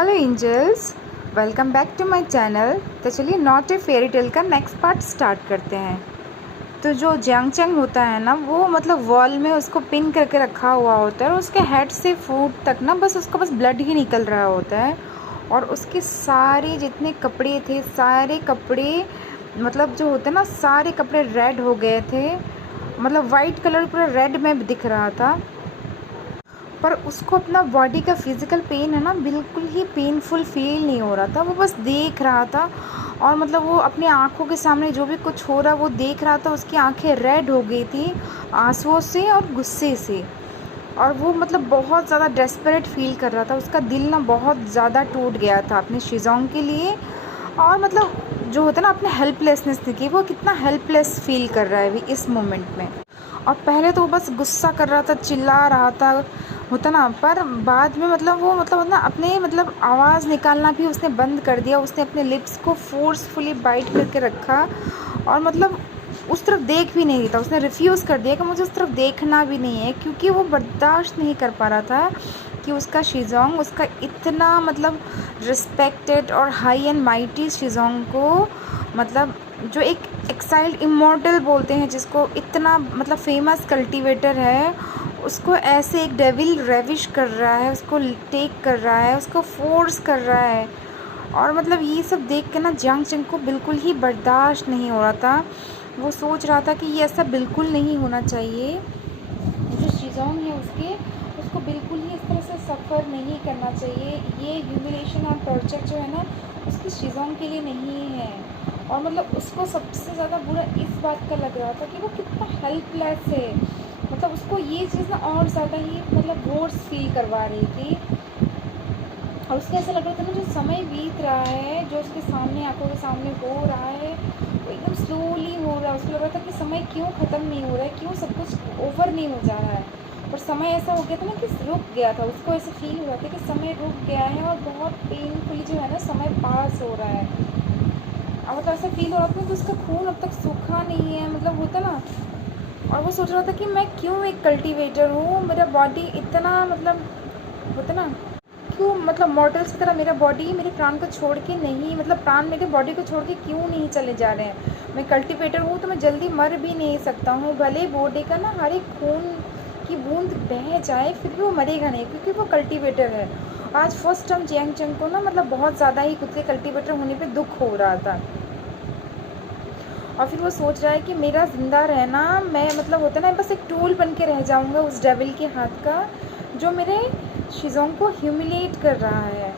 Hello angels, welcome back to my channel. तो चलिए not a fairy tale का next part start करते हैं। तो जो जियांग चैंग होता है ना, वो मतलब वॉल में उसको पिन करके रखा हुआ होता है और उसके हेड से फुट तक ना बस उसका बस ब्लड ही निकल रहा होता है। और उसके सारे जितने कपड़े थे, सारे कपड़े मतलब जो होते हैं ना, सारे कपड़े रेड हो गए थे। मतलब वाइट कलर पूरा रेड में दिख रहा था। पर उसको अपना बॉडी का फिज़िकल पेन है ना, बिल्कुल ही पेनफुल फील नहीं हो रहा था। वो बस देख रहा था और मतलब वो अपनी आँखों के सामने जो भी कुछ हो रहा वो देख रहा था। उसकी आँखें रेड हो गई थी आंसुओं से और गुस्से से। और वो मतलब बहुत ज़्यादा डेस्परेट फील कर रहा था। उसका दिल ना बहुत ज़्यादा टूट गया था अपने शिज़ोंग के लिए। और मतलब जो होता है ना, अपने हेल्पलेसनेस थी कि वो कितना हेल्पलेस फील कर रहा है अभी इस मोमेंट में। और पहले तो वो बस गुस्सा कर रहा था, चिल्ला रहा था, होता ना। पर बाद में मतलब वो मतलब ना अपने मतलब आवाज़ निकालना भी उसने बंद कर दिया। उसने अपने लिप्स को फोर्सफुली बाइट करके रखा और मतलब उस तरफ देख भी नहीं था। उसने रिफ्यूज़ कर दिया कि मुझे उस तरफ देखना भी नहीं है, क्योंकि वो बर्दाश्त नहीं कर पा रहा था कि उसका शिज़ोंग, उसका इतना मतलब रिस्पेक्टेड और हाई एंड माइटी शिज़ोंग को, मतलब जो एक एक्साइल्ड इमॉर्टल बोलते हैं जिसको, इतना मतलब फेमस कल्टीवेटर है, उसको ऐसे एक डेविल रेविश कर रहा है, उसको टेक कर रहा है, उसको फोर्स कर रहा है। और मतलब ये सब देख के ना जियांग चैंग को बिल्कुल ही बर्दाश्त नहीं हो रहा था। वो सोच रहा था कि ये ऐसा बिल्कुल नहीं होना चाहिए। जो शिज़ोंग है उसको बिल्कुल ही इस तरह से सफ़र नहीं करना चाहिए। ये ह्यूमिलेशन और टॉर्चर जो है ना, उसकी शिज़ोंग के लिए नहीं है। और मतलब उसको सबसे ज़्यादा बुरा इस बात का लग रहा था कि वो कितना हेल्पलेस है। मतलब उसको ये चीज़ ना और ज़्यादा ही मतलब वर्स फील करवा रही थी। और उसको ऐसा लग रहा था ना, जो समय बीत रहा है, जो उसके सामने आंखों के सामने हो रहा है, वो एकदम स्लोली हो रहा है। उसको लग रहा था कि समय क्यों ख़त्म नहीं हो रहा है, क्यों सब कुछ ओवर नहीं हो जा रहा है। और समय ऐसा हो गया था ना कि रुक गया था। उसको ऐसे फील हो रहा था कि समय रुक गया है और बहुत पेनफुली जो है ना समय पास हो रहा है। और मतलब ऐसा फील हो रहा था कि उसका खून अब तक सूखा नहीं है, मतलब होता ना। और वो सोच रहा था कि मैं क्यों एक कल्टीवेटर हूँ, मेरा बॉडी इतना मतलब होता ना, क्यों मतलब मॉर्टल्स की तरह मेरा बॉडी मेरे प्राण को छोड़ के नहीं, मतलब प्राण मेरे बॉडी को छोड़ के क्यों नहीं चले जा रहे हैं। मैं कल्टीवेटर हूँ तो मैं जल्दी मर भी नहीं सकता हूँ। भले बॉडी का ना हर एक खून की बूंद बह जाए, फिर भी वो मरेगा नहीं, क्योंकि वो कल्टीवेटर है। आज फर्स्ट टाइम जियांग चैंग को ना मतलब बहुत ज़्यादा ही खुद के कल्टीवेटर होने पर दुख हो रहा था। और फिर वो सोच रहा है कि मेरा ज़िंदा रहना, मैं मतलब होता ना बस एक टूल बन के रह जाऊँगा उस डेविल के हाथ का, जो मेरे शिज़ोंग को ह्यूमिलेट कर रहा है।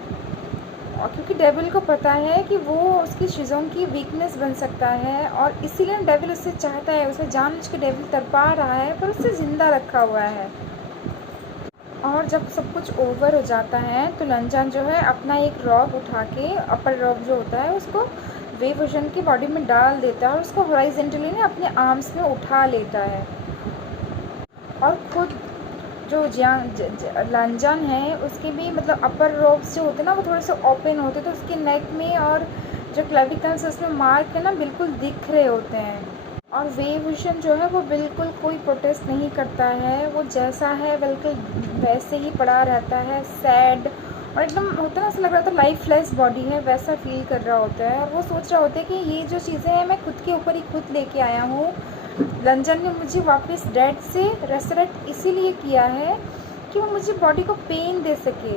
और क्योंकि डेविल को पता है कि वो उसकी शिज़ोंग की वीकनेस बन सकता है, और इसीलिए डेविल उससे चाहता है, उसे जानबूझ के डेविल तरपा रहा है, पर उसे ज़िंदा रखा हुआ है। और जब सब कुछ ओवर हो जाता है तो लंजान जो है अपना एक रॉब उठा के, अपर रॉब जो होता है, उसको वे वर्जन की बॉडी में डाल देता है और उसको हॉरिजॉन्टली ना अपने आर्म्स में उठा लेता है। और खुद जो लंजान है उसके भी मतलब अपर रोब्स जो होते हैं ना, वो थोड़े से ओपन होते हैं, तो उसके नेक में और जो क्लेविकल्स उसमें मार्क है ना, बिल्कुल दिख रहे होते हैं। और वे विजन जो है वो बिल्कुल कोई प्रोटेस्ट नहीं करता है, वो जैसा है बिल्कुल वैसे ही पड़ा रहता है, सैड। और एकदम होता है ना, ऐसा लग रहा था लाइफलेस बॉडी है, वैसा फील कर रहा होता है। और वो सोच रहा होता है कि ये जो चीज़ें हैं मैं खुद के ऊपर ही खुद लेके आया हूँ। लंजन ने मुझे वापस डेड से रेसरेक्ट इसीलिए किया है कि वो मुझे बॉडी को पेन दे सके,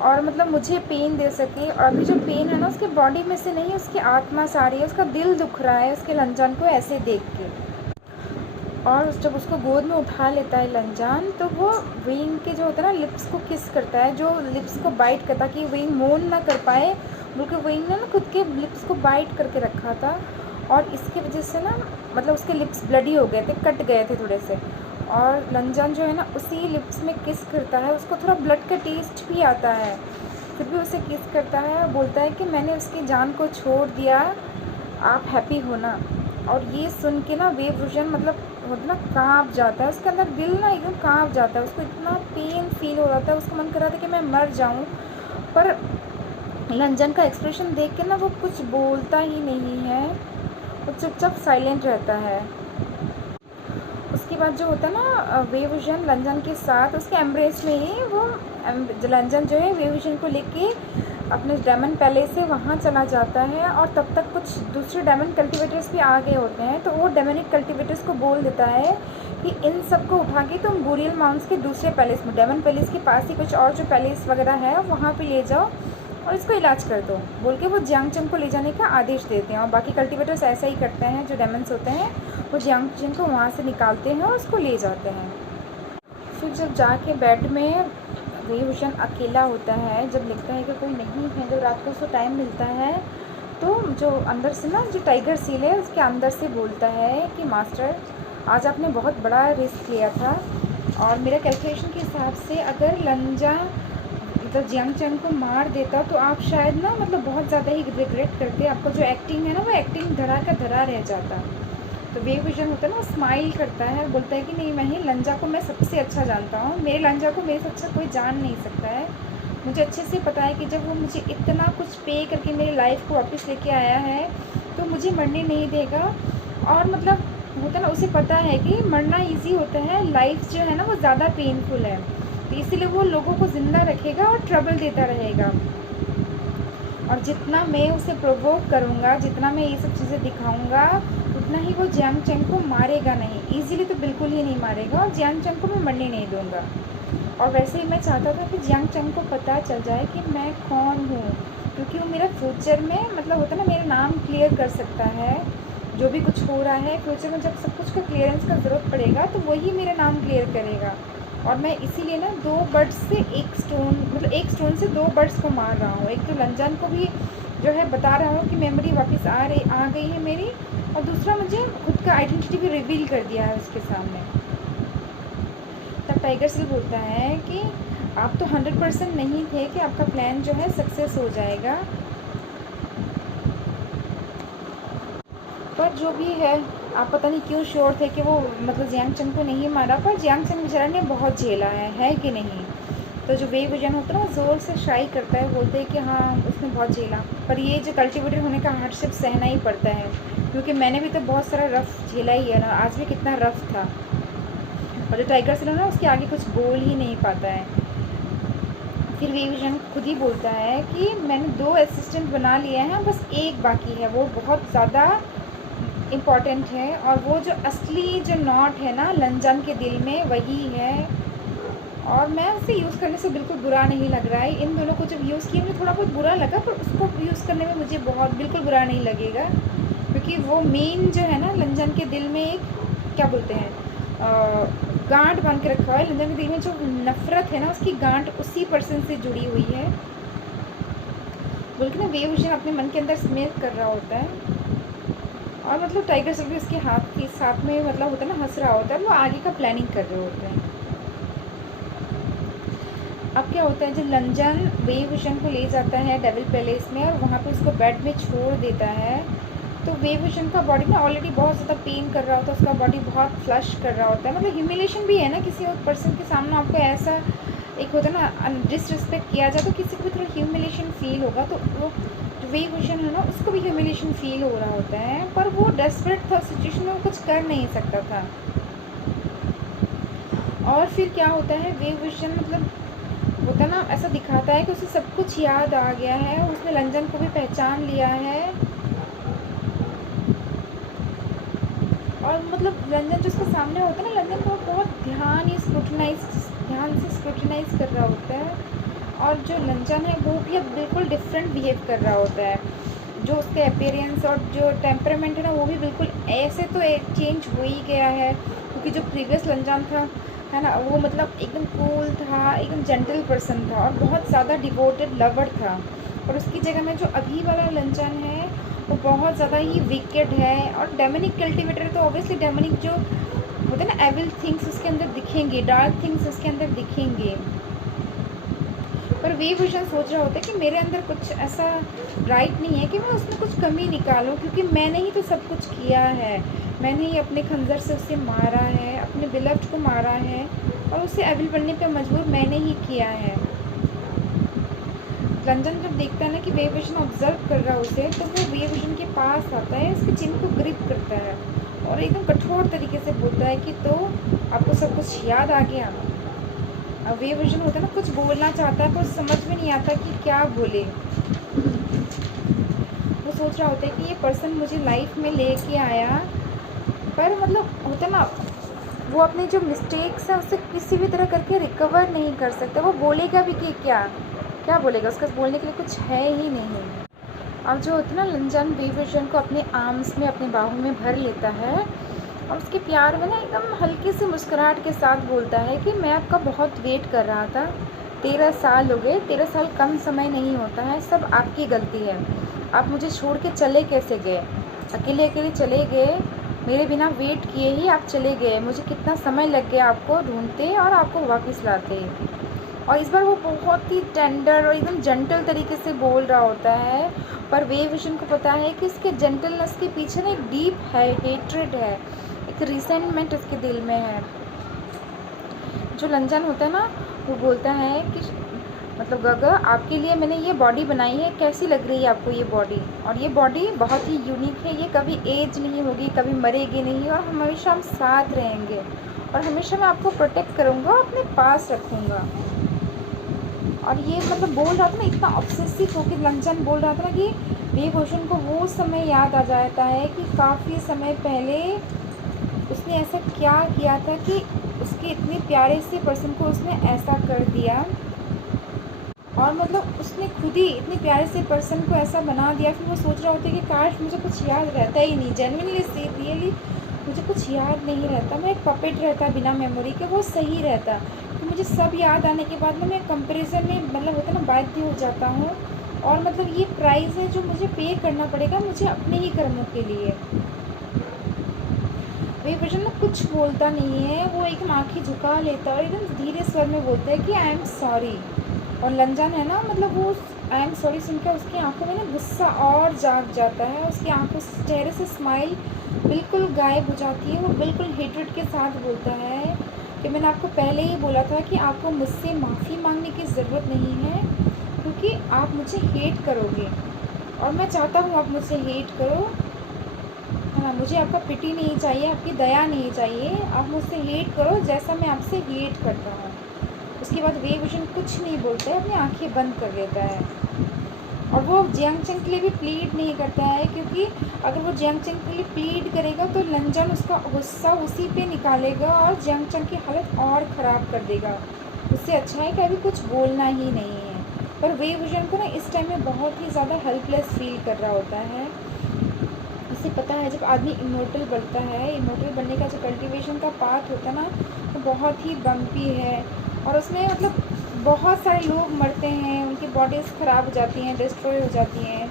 और मतलब मुझे पेन दे सके। और अभी जो पेन है ना, उसके बॉडी में से नहीं, उसकी आत्मा से आ रही है, उसका दिल दुख रहा है उसके लंजन को ऐसे देख के। और जब उसको गोद में उठा लेता है लंजान, तो वो वेइंग के जो होता है ना लिप्स को किस करता है, जो लिप्स को बाइट करता, कि वेइंग मोन ना कर पाए, बल्कि वेइंग ने ना खुद के लिप्स को बाइट करके रखा था। और इसकी वजह से ना मतलब उसके लिप्स ब्लडी हो गए थे, कट गए थे थोड़े से। और लंजान जो है ना उसी लिप्स में किस करता है, उसको थोड़ा ब्लड का टेस्ट भी आता है, फिर भी उसे किस करता है और बोलता है कि मैंने उसकी जान को छोड़ दिया, आप हैप्पी हो ना। और ये सुन के ना वेव विजन मतलब होता ना काँप जाता है, उसके अंदर दिल ना एकदम काँप जाता है। उसको इतना पेन फील हो रहा था, उसको मन कर रहा था कि मैं मर जाऊं। पर लंजन का एक्सप्रेशन देख के ना वो कुछ बोलता ही नहीं है, वो चुपचाप साइलेंट रहता है। उसके बाद जो होता है ना वेवविजन लंजन के साथ उसके एम्ब्रेस में ही वो लंजन जो है वेवविजन को लेके अपने डायमंड पैलेस से वहाँ चला जाता है और तब तक कुछ दूसरे डायमंड कल्टिवेटर्स भी आ गए होते हैं। तो वो डायमंड कल्टिवेटर्स को बोल देता है कि इन सबको उठा के तुम बुरियल माउंट्स के दूसरे पैलेस में, डायमंड पैलेस के पास ही कुछ और जो पैलेस वगैरह है वहाँ पे ले जाओ और इसको इलाज कर दो, बोल के वो जियांगचंग को ले जाने का आदेश देते हैं। और बाकी कल्टिवेटर्स ऐसा ही करते हैं, जो डायमंड्स होते हैं वो जियांगचंग को वहाँ से निकालते हैं और उसको ले जाते हैं। फिर जब जाके बेड में वही भूषण अकेला होता है, जब लिखता है कि कोई नहीं है, जब रात को उसको टाइम मिलता है तो जो अंदर से ना जो टाइगर सील है उसके अंदर से बोलता है कि मास्टर, आज आपने बहुत बड़ा रिस्क लिया था और मेरे कैलकुलेशन के हिसाब से अगर लंजा मतलब जियांगचंग को मार देता तो आप शायद ना मतलब बहुत ज़्यादा ही रिग्रेट करते, आपका जो एक्टिंग है ना वो एक्टिंग धरा का धरा रह जाता। तो वे विजन होता है ना, स्माइल करता है, बोलता है कि नहीं, मैं ही लंजा को मैं सबसे अच्छा जानता हूँ, मेरे लंजा को मेरे से अच्छा कोई जान नहीं सकता है। मुझे अच्छे से पता है कि जब वो मुझे इतना कुछ पे करके मेरी लाइफ को वापस लेके आया है तो मुझे मरने नहीं देगा। और मतलब होता है ना, उसे पता है कि मरना इजी होता है, लाइफ जो है ना वो ज़्यादा पेनफुल है, तो इसीलिए वो लोगों को ज़िंदा रखेगा और ट्रबल देता रहेगा। और जितना मैं उसे प्रोवोक करूँगा, जितना मैं ये सब चीज़ें दिखाऊँगा, उतना ही वो जियांगचंग को मारेगा नहीं, इजीली तो बिल्कुल ही नहीं मारेगा, और जियांगचंग को मैं मरने नहीं दूँगा। और वैसे ही मैं चाहता था कि जियांगचंग को पता चल जाए कि मैं कौन हूँ, क्योंकि वो मेरा फ्यूचर में मतलब होता है ना, मेरा नाम क्लियर कर सकता है। जो भी कुछ हो रहा है फ्यूचर में, जब सब कुछ का क्लियरेंस का ज़रूरत पड़ेगा तो वही मेरा नाम क्लियर करेगा। और मैं इसीलिए ना 2 बर्ड्स से एक स्टोन, मतलब एक स्टोन से 2 बर्ड्स को मार रहा हूँ। एक तो लंजान को भी जो है बता रहा हूँ कि मेमोरी वापस आ गई है मेरी, और दूसरा मुझे खुद का आइडेंटिटी भी रिवील कर दिया है उसके सामने। तब टाइगर सिल बोलता है कि आप तो 100% नहीं थे कि आपका प्लान जो है सक्सेस हो जाएगा, पर जो भी है, आप पता नहीं क्यों श्योर थे कि वो मतलब जियांगचंग को नहीं मारा, पर जियांगचंग बेचारा ने बहुत झेला है कि नहीं। तो जो वे विजन होता है ना, ज़ोर से शाई करता है, बोलते हैं कि हाँ उसने बहुत झेला, पर ये जो कल्टिवेटर होने का हार्डशिप सहना ही पड़ता है, क्योंकि मैंने भी तो बहुत सारा रफ झेला ही है ना, आज भी कितना रफ था। और जो टाइगर सिल ना उसके आगे कुछ बोल ही नहीं पाता है। फिर वे विजन खुद ही बोलता है कि मैंने 2 असिस्टेंट बना लिए हैं, बस एक बाकी है, वो बहुत ज़्यादा इम्पॉर्टेंट है, और वो जो असली जो नॉट है ना लंजान के दिल में, वही है। और मैं उसे यूज़ करने से बिल्कुल बुरा नहीं लग रहा है। इन दोनों को जब यूज़ किया मुझे थोड़ा बहुत बुरा लगा, पर उसको यूज़ करने में मुझे बहुत बिल्कुल बुरा नहीं लगेगा, क्योंकि वो मेन जो है ना लंजान के दिल में एक क्या बोलते हैं गांठ बांध के रखा है। लंजान के दिल में जो नफ़रत है ना, उसकी गांठ उसी पर्सन से जुड़ी हुई है, बोल के ना वे विजन अपने मन के अंदर स्मेल कर रहा होता है। और मतलब टाइगर सिल भी उसके हाथ के साथ में मतलब होता है ना हंस रहा होता है, वो आगे का प्लानिंग कर रहे होते हैं। अब क्या होता है, जब लंजान वे विजन को ले जाता है डेविल पैलेस में और वहाँ पे उसको बेड में छोड़ देता है, तो वे विजन का बॉडी ना ऑलरेडी बहुत ज़्यादा पेन कर रहा होता है, उसका बॉडी बहुत फ्लश कर रहा होता है। मतलब ह्यूमिलेशन भी है ना, किसी और पर्सन के सामने आपको ऐसा एक होता है ना डिसरिस्पेक्ट किया जाए, तो किसी को भी थोड़ा ह्यूमिलेशन फील होगा, तो वो वे विजन है ना उसको भी ह्यूमिलेशन फील हो रहा होता है, पर वो डेस्परेट था सिचुएशन में, वो कुछ कर नहीं सकता था। और फिर क्या होता है, वे विजन मतलब होता ना ऐसा दिखाता है कि उसे सब कुछ याद आ गया है, उसने लंजन को भी पहचान लिया है, और मतलब लंजन जो उसके सामने होता है ना, लंजन को बहुत ध्यान से स्क्रूटिनाइज कर रहा होता है, और जो लंजन है वो भी अब बिल्कुल डिफरेंट बिहेव कर रहा होता है। जो उसके अपीयरेंस और जो टेम्परामेंट है ना, वो भी बिल्कुल ऐसे तो चेंज हो ही गया है, क्योंकि जो प्रीवियस लंजन था है ना, वो मतलब एकदम कूल था, एकदम जेंटल पर्सन था और बहुत ज़्यादा डिवोटेड लवर था। और उसकी जगह में जो अभी वाला लंजन है वो बहुत ज़्यादा ही विकेड है, और डेमोनिक कल्टिवेटर तो ऑब्वियसली डेमोनिक जो होते हैं ना एविल थिंग्स उसके अंदर दिखेंगे, डार्क थिंग्स उसके अंदर दिखेंगे। पर वे विजन सोच रहा होता है कि मेरे अंदर कुछ ऐसा राइट नहीं है कि मैं उसमें कुछ कमी निकालूं, क्योंकि मैंने ही तो सब कुछ किया है, मैंने ही अपने खंजर से उसे मारा है, अपने बिलव्ड को मारा है, और उसे एविल बनने पे मजबूर मैंने ही किया है। लंजन जब देखता है ना कि वे विजन ऑब्जर्व कर रहा है उसे, तो वो वे विजन के पास आता है, उसके चिन्ह को ग्रिप करता है और एकदम कठोर तरीके से बोलता है कि तो आपको सब कुछ याद आ गया। अब वे विजन होता है ना, कुछ बोलना चाहता है पर समझ में नहीं आता कि क्या बोले। सोच रहा होता है कि ये पर्सन मुझे लाइफ में लेके आया, पर मतलब होता है ना, वो अपने जो मिस्टेक्स हैं उससे किसी भी तरह करके रिकवर नहीं कर सकता। वो बोलेगा भी कि क्या क्या बोलेगा, उसका बोलने के लिए कुछ है ही नहीं। अब जो होता है ना, लंजन वेवविजन को अपने आर्म्स में, अपने बाहों में भर लेता है और उसके प्यार में ना एकदम हल्की सी मुस्कुराहट के साथ बोलता है कि मैं आपका बहुत वेट कर रहा था, 13 साल हो गए। 13 साल कम समय नहीं होता है, सब आपकी गलती है। आप मुझे छोड़ के चले कैसे गए, अकेले अकेले चले गए, मेरे बिना वेट किए ही आप चले गए। मुझे कितना समय लग गया आपको ढूंढते और आपको वापस लाते। और इस बार वो बहुत ही टेंडर और एकदम जेंटल तरीके से बोल रहा होता है, पर वेवविजन को पता है कि इसके जेंटलनेस के पीछे ना एक डीप है हेट्रेड है, एक रिसेंटमेंट उसके दिल में है। जो लंजन होता है ना, वो बोलता है कि मतलब गगा, आपके लिए मैंने ये बॉडी बनाई है, कैसी लग रही है आपको ये बॉडी? और ये बॉडी बहुत ही यूनिक है, ये कभी एज नहीं होगी, कभी मरेगी नहीं, और हमेशा हम साथ रहेंगे, और हमेशा मैं आपको प्रोटेक्ट करूँगा, अपने पास रखूँगा। और ये मतलब बोल रहा था ना, इतना ऑब्सेसिव होकर लंजन बोल रहा था ना कि वेवविजन को वो समय याद आ जाता है कि काफ़ी समय पहले उसने ऐसा क्या किया था कि उसके इतने प्यारे से पर्सन को उसने ऐसा कर दिया। और मतलब उसने खुद ही इतने प्यारे से पर्सन को ऐसा बना दिया। फिर वो सोच रहा होता है कि काश मुझे कुछ याद रहता ही नहीं, जेन्युइनली रियली मुझे कुछ याद नहीं रहता, मैं एक पपेट रहता बिना मेमोरी के, वो सही रहता। तो मुझे सब याद आने के बाद में मैं कंपैरिजन में मतलब होता है ना, बाध्य हो जाता हूँ। और मतलब ये प्राइस है जो मुझे पे करना पड़ेगा मुझे अपने ही कर्मों के लिए। वेवविजन ना कुछ बोलता नहीं है, वो एकदम आँखें झुका लेता है और एकदम धीरे स्वर में बोलता है कि आई एम सॉरी। और लंजन है ना, मतलब वो आई एम सॉरी सुनकर उसकी आंखों में ना गुस्सा और जाग जाता है, उसकी आंखों से, चेहरे से स्माइल बिल्कुल गायब हो जाती है। वो बिल्कुल हेट्रेड के साथ बोलता है कि मैंने आपको पहले ही बोला था कि आपको मुझसे माफ़ी मांगने की ज़रूरत नहीं है, क्योंकि आप मुझे हेट करोगे, और मैं चाहता हूँ आप मुझसे हेट करो, है ना। मुझे आपका पिटी नहीं चाहिए, आपकी दया नहीं चाहिए, आप मुझसे हेट करो जैसा मैं आपसे हेट करता हूँ। उसके बाद वेवविजन कुछ नहीं बोलता है, अपनी आंखें बंद कर लेता है। और वो जियांगचंग के लिए भी प्लीड नहीं करता है, क्योंकि अगर वो जियांगचंग के लिए प्लीड करेगा तो लंजन उसका गुस्सा उसी पे निकालेगा और जियांगचंग की हालत और ख़राब कर देगा। उससे अच्छा है कि अभी कुछ बोलना ही नहीं है। पर वेवविजन को ना इस टाइम में बहुत ही ज़्यादा हेल्पलेस फील कर रहा होता है। उसे पता है जब आदमी इमोर्टल बनता है, इमोर्टल बनने का जो कल्टिवेशन का पाथ होता है ना, वो बहुत ही बम्पी है। और उसमें मतलब बहुत सारे लोग मरते हैं, उनकी बॉडीज़ ख़राब हो जाती हैं, डिस्ट्रॉय हो जाती हैं।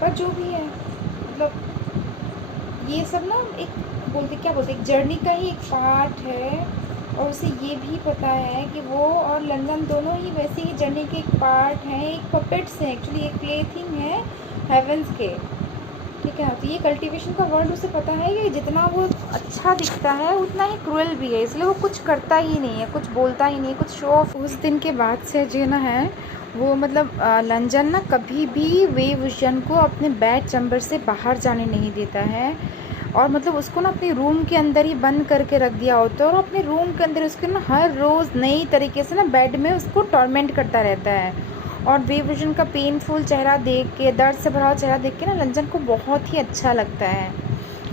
पर जो भी है, मतलब ये सब ना एक क्या बोलते एक जर्नी का ही एक पार्ट है। और उसे ये भी पता है कि वो और लंदन दोनों ही वैसे ही जर्नी के एक पार्ट हैं, एक पपेट्स हैं, एक्चुअली एक प्लेथिंग है हेवेंस के। ठीक है, तो ये कल्टीवेशन का वर्ड उसे पता है कि जितना वो अच्छा दिखता है उतना ही क्रूएल भी है, इसलिए वो कुछ करता ही नहीं है, कुछ बोलता ही नहीं, कुछ शो ऑफ। उस दिन के बाद से जो ना है वो मतलब लंजन ना कभी भी वेवविजन को अपने बेड चैम्बर से बाहर जाने नहीं देता है। और मतलब उसको ना अपने रूम के अंदर ही बंद करके रख दिया होता है, और अपने रूम के अंदर उसके ना हर रोज़ नई तरीके से ना बेड में उसको टॉर्मेंट करता रहता है। और वेवविजन का पेनफुल चेहरा देख के, दर्द से भरा हुआ चेहरा देख के ना लंजन को बहुत ही अच्छा लगता है।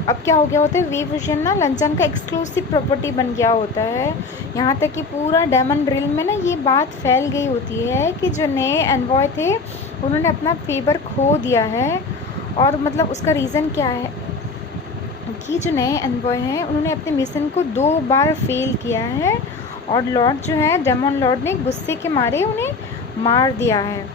अब क्या हो गया होता है, वेवविजन ना लंजन का एक्सक्लूसिव प्रॉपर्टी बन गया होता है। यहाँ तक कि पूरा डायमंड रिल में ना ये बात फैल गई होती है कि जो नए एनवॉय थे उन्होंने अपना फेवर खो दिया है। और मतलब उसका रीज़न क्या है कि जो नए एनवॉय हैं उन्होंने अपने मिशन को 2 बार फेल किया है, और लॉर्ड जो है डेमन लॉर्ड ने गुस्से के मारे उन्हें मार दिया है।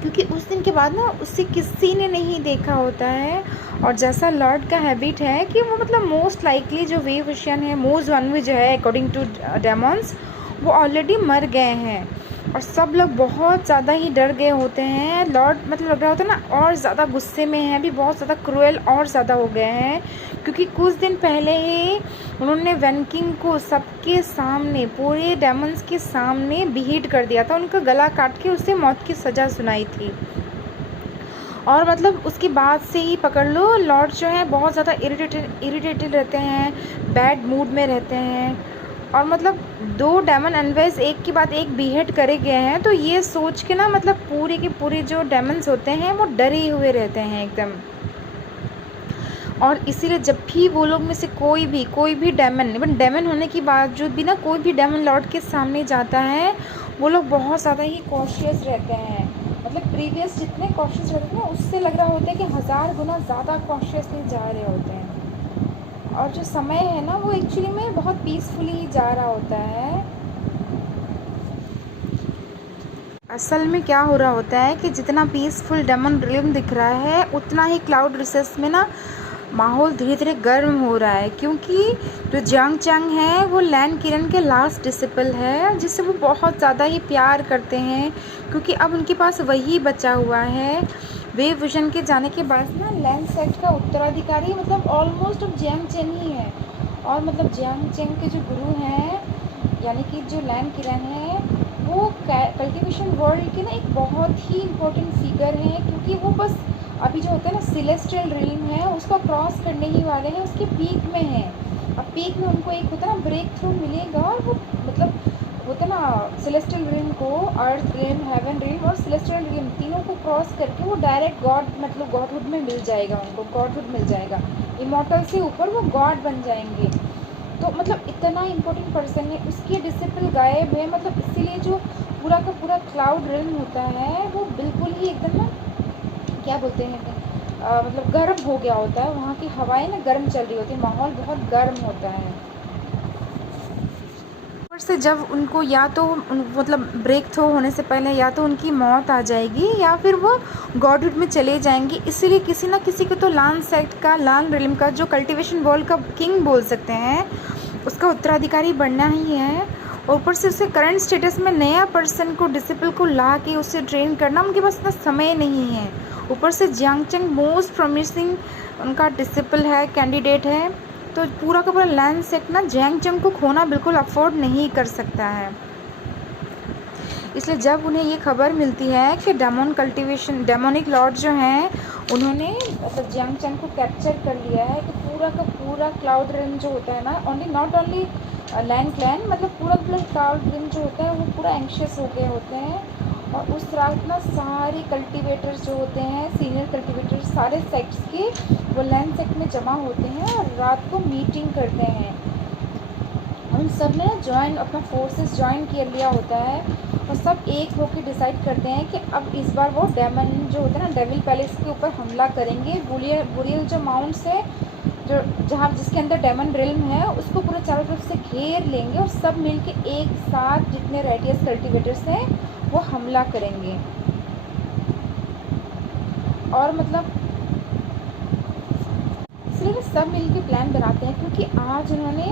क्योंकि उस दिन के बाद ना उससे किसी ने नहीं देखा होता है। और जैसा लॉर्ड का हैबिट है कि वो मतलब मोस्ट लाइकली जो वेवविजन है, मोस्ट वन जो है अकॉर्डिंग टू डेमॉन्स, वो ऑलरेडी मर गए हैं। और सब लोग बहुत ज़्यादा ही डर गए होते हैं। लॉर्ड मतलब लग रहा होता है ना और ज़्यादा गुस्से में है, अभी बहुत ज़्यादा क्रूएल और ज़्यादा हो गए हैं, क्योंकि कुछ दिन पहले ही उन्होंने वैन किंग को सबके सामने, पूरे डेमन्स के सामने बीट कर दिया था, उनका गला काट के उसे मौत की सज़ा सुनाई थी। और मतलब उसके बाद से ही पकड़ लो, लॉर्ड जो है बहुत ज़्यादा इरिटेटेड रहते हैं, बैड मूड में रहते हैं। और मतलब 2 डेमन एल्वेज एक के बाद एक बीहेड करे गए हैं, तो ये सोच के ना मतलब पूरे के पूरे जो डेमन्स होते हैं वो डरे हुए रहते हैं एकदम। और इसीलिए जब भी वो लोग में से कोई भी डेमन, इवन डेमन होने के बावजूद भी ना कोई भी डेमन लॉर्ड के सामने जाता है, वो लोग बहुत ज़्यादा ही कॉशियस रहते हैं। मतलब प्रीवियस जितने कॉशियस रहते हैं ना, उससे लग रहा होता है कि 1000 गुना ज़्यादा कॉशियसली जा रहे होते हैं। और जो समय है ना वो एक्चुअली में बहुत पीसफुली जा रहा होता है। असल में क्या हो रहा होता है कि जितना पीसफुल डेमन रिलम दिख रहा है, उतना ही क्लाउड रिसेस में ना माहौल धीरे धीरे गर्म हो रहा है, क्योंकि जो जियांग चैंग है वो लैन किरण के लास्ट डिसिपल है, जिससे वो बहुत ज़्यादा ही प्यार करते हैं, क्योंकि अब उनके पास वही बचा हुआ है। वेव विजन के जाने के बाद ना लैन सेट का उत्तराधिकारी मतलब ऑलमोस्ट अब जियांग चैंग ही है। और मतलब जियांग चैंग के जो गुरु हैं, यानी कि जो लैन किरण है, वो कल्टिवेशन वर्ल्ड के ना एक बहुत ही इम्पोर्टेंट फिगर हैं, क्योंकि वो बस अभी जो होता है ना सेलेस्टियल रिल्म है उसको क्रॉस करने ही वाले हैं, उसके पीक में हैं। अब पीक में उनको एक होता है ना ब्रेक थ्रू मिलेगा, और वो मतलब होता है ना सेलेस्टियल रिल्म को, अर्थ रिल्म, हेवन रिल्म और सेलेस्टियल रिल्म तीनों को क्रॉस करके वो डायरेक्ट गॉड मतलब गॉडहुड में मिल जाएगा, उनको गॉडहुड मिल जाएगा। इमॉर्टल से ऊपर वो गॉड बन जाएंगे। तो मतलब इतना इम्पोर्टेंट पर्सन है, उसके डिसिपल गायब है, मतलब इसीलिए जो पूरा का पूरा क्लाउड रिल्म होता है वो बिल्कुल ही एकदम ना क्या बोलते हैं मतलब गर्म हो गया होता है। वहाँ की हवाएं ना गर्म चल रही होती है, माहौल बहुत गर्म होता है। ऊपर से जब उनको या तो मतलब ब्रेक थ्रू होने से पहले या तो उनकी मौत आ जाएगी या फिर वो गॉडहुड में चले जाएंगे, इसीलिए किसी ना किसी को तो लान सेक्ट का, लान रिल्म का, जो कल्टीवेशन वर्ल्ड का किंग बोल सकते हैं, उसका उत्तराधिकारी बनना ही है। ऊपर से उसके करंट स्टेटस में नया पर्सन को, डिसिपल को ला के उससे ट्रेन करना उनके पास इतना समय नहीं है। ऊपर से जियांग चैंग मोस्ट प्रॉमिसिंग उनका डिसिपल है, कैंडिडेट है, तो पूरा का पूरा लैंड सेट ना जियांग चैंग को खोना बिल्कुल अफोर्ड नहीं कर सकता है। इसलिए जब उन्हें ये खबर मिलती है कि डेमोनिक लॉर्ड जो हैं उन्होंने मतलब जियांग चैंग को कैप्चर कर लिया है, तो पूरा का पूरा क्लाउड रिम जो होता है ना, नॉट ओनली लैंड क्लैन, मतलब पूरा क्लाउड रिम जो होता है वो पूरा एंशियस हो गए होते हैं। और उस रात ना सारे कल्टीवेटर्स जो होते हैं, सीनियर कल्टीवेटर्स सारे सेक्ट्स के, वो लैंड सेक्ट में जमा होते हैं और रात को मीटिंग करते हैं। उन सब ने ज्वाइन अपना फोर्सेस ज्वाइन कर लिया होता है, और सब एक होकर डिसाइड करते हैं कि अब इस बार वो डेमन जो होता है ना, डेविल पैलेस के ऊपर हमला करेंगे। बुरियल जो माउंट्स है, जो जहाँ जिसके अंदर डेमन रिल्म है, उसको पूरा चारों तरफ से घेर लेंगे, और सब मिलके एक साथ जितने रेडियस कल्टीवेटर्स हैं वो हमला करेंगे। और मतलब इसलिए ना सब मिलके प्लान बनाते हैं, क्योंकि आज उन्होंने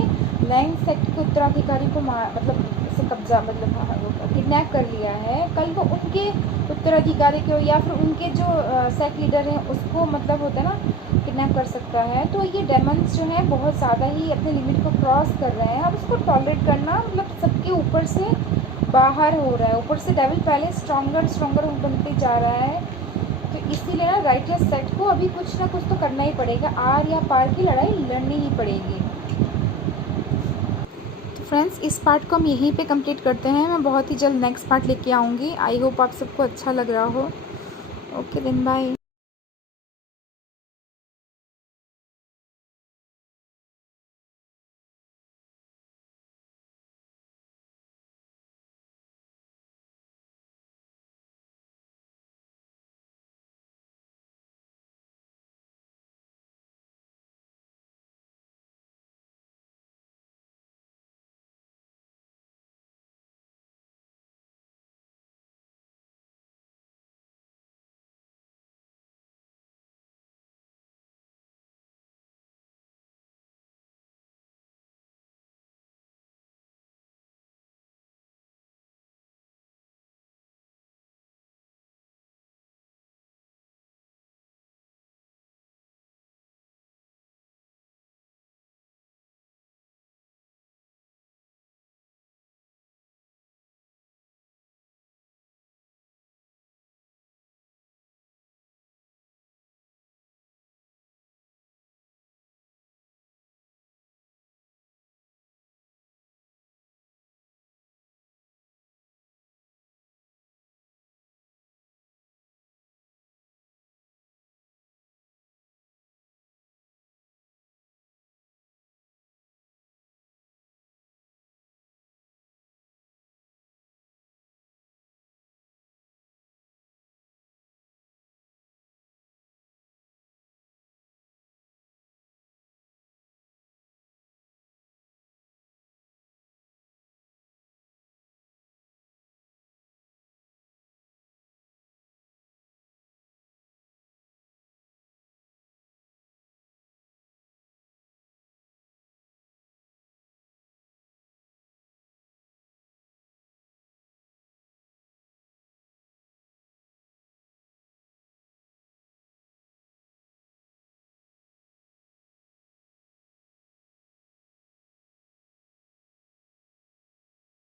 लैंग सेक्ट के उत्तराधिकारी को मतलब से कब्जा मतलब किडनैप कर लिया है, कल वो उनके उत्तराधिकारी को या फिर उनके जो सेक्ट लीडर हैं उसको मतलब होता है ना किडनैप कर सकता है। तो ये डेमन्स जो हैं बहुत ज़्यादा ही अपने लिमिट को क्रॉस कर रहे हैं। अब उसको टॉलरेट करना मतलब सबके ऊपर से बाहर हो रहा है। ऊपर से डेविल पैलेस स्ट्रॉन्गर बनते जा रहा है, तो इसीलिए ना राइटियस सेट को अभी कुछ ना कुछ तो करना ही पड़ेगा, आर या पार की लड़ाई लड़नी ही पड़ेगी। तो फ्रेंड्स, इस पार्ट को हम यहीं पे कंप्लीट करते हैं। मैं बहुत ही जल्द नेक्स्ट पार्ट लेके आऊँगी। आई होप आप सबको अच्छा लग रहा हो। Okay then, bye.